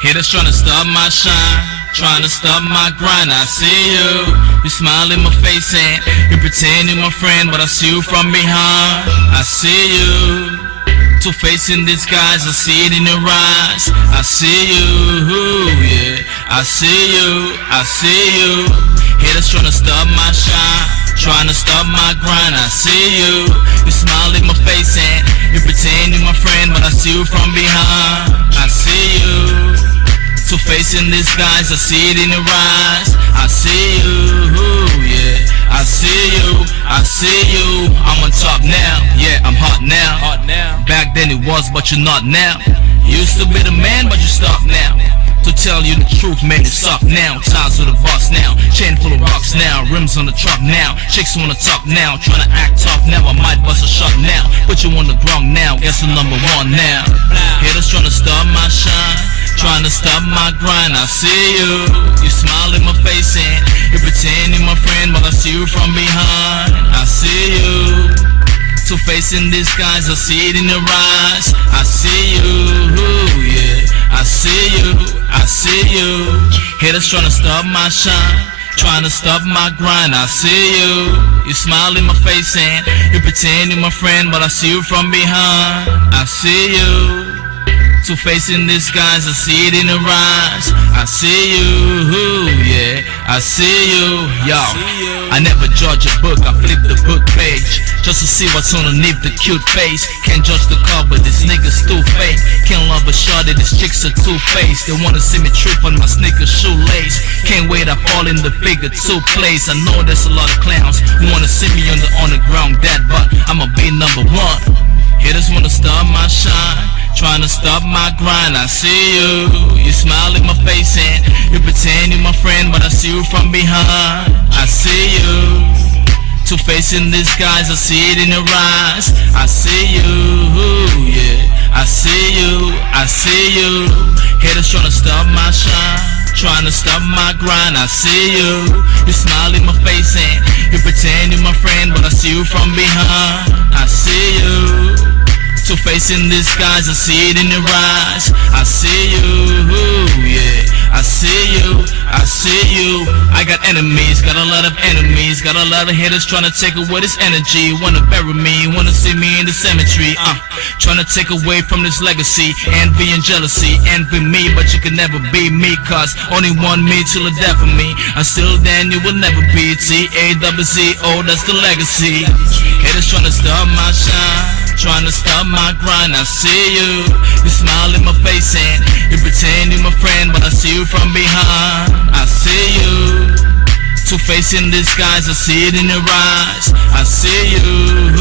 Haters tryna stop my shine, tryna stop my grind. I see you, you smile in my face and you pretend you're my friend, but I see you from behind. I see you, two-faced in disguise, I see it in your eyes. I see you, yeah, I see you, I see you. Haters tryna stop my shine, tryna stop my grind. I see you, you smile in my face and you pretend you're my friend, but I see you from behind. I see you, two-faced in disguise, I see it in your eyes. I see you, yeah, I see you, I see you. I'm on top now, yeah, I'm hot now. Back then it was, but you're not now. You used to be the man, but you stopped now. To tell you the truth, man, you suck now. Ties with a boss now, chain full of rocks now. Rims on the truck now, chicks wanna talk now. Tryna act tough now, I might bust a shot now. Put you on the ground now, guess I'm number one now. Haters tryna stop my shine, tryna stop my grind. I see you, you smile in my face and you pretend you're my friend, but I see you from behind. I see you, two-faced in disguise, I see it in your eyes. I see you, yeah, I see you, I see you. Haters tryna stop my shine, tryna stop my grind. I see you, you smile in my face and you pretend you're my friend, but I see you from behind. I see you, two-faced in disguise, I see it in your eyes. I see you, yeah, I see you. Yo, I never judge a book, I flip the book page just to see what's underneath the cute face. Can't judge the cover, this nigga's too fake. Can't love a shorty, these chicks are two-faced. They wanna see me trip on my sneaker shoelace. Can't wait, I fall in the figure two place. I know there's a lot of clowns who wanna see me on the ground dead, but I'ma be number one. Haters wanna stop my shine, tryna stop my grind. I see you, you smile in my face and you pretend you're my friend, but I see you from behind. I see you, two-faced in disguise, I see it in your eyes. I see you, yeah, I see you, I see you. Haters tryna stop my shine, tryna stop my grind. I see you, you smile in my face and you pretend you're my friend, but I see you from behind. I see you, two-faced in disguise, I see it in your eyes. I see you, yeah, I see you, I see you. I got enemies, got a lot of enemies, got a lot of haters tryna take away this energy. Wanna bury me, wanna see me in the cemetery. Tryna take away from this legacy, envy and jealousy. Envy me, but you can never be me, cause only one me till the death of me. Until then you will never be T-A-Z-Z-O, that's the legacy. Haters tryna stop my shine, tryna stop my grind. I see you, you smile in my face and you pretend you're my friend, but I see you from behind. I see you, two-faced in disguise, I see it in your eyes. I see you,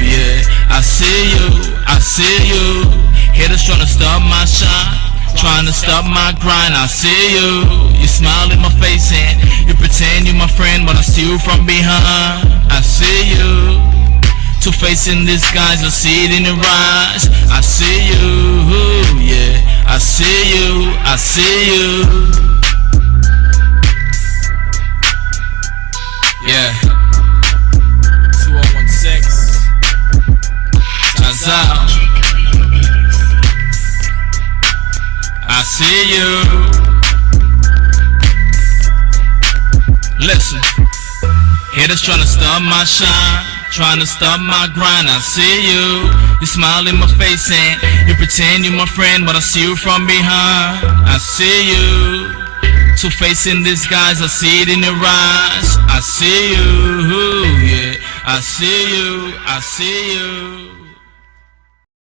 yeah, I see you, I see you. Haters tryna stop my shine, tryna stop my grind. I see you, you smile in my face and you pretend you're my friend, but I see you from behind. I see you, two-faced in disguise, I see it in your eyes. I see you, yeah, I see you, I see you. Yeah, 2016, turns out I see you. Listen, haters tryna stop my shine, tryna stop my grind. I see you, you smile in my face and you pretend you're my friend, but I see you from behind. I see you, two-faced in disguise, I see it in your eyes. I see you, yeah, I see you, I see you.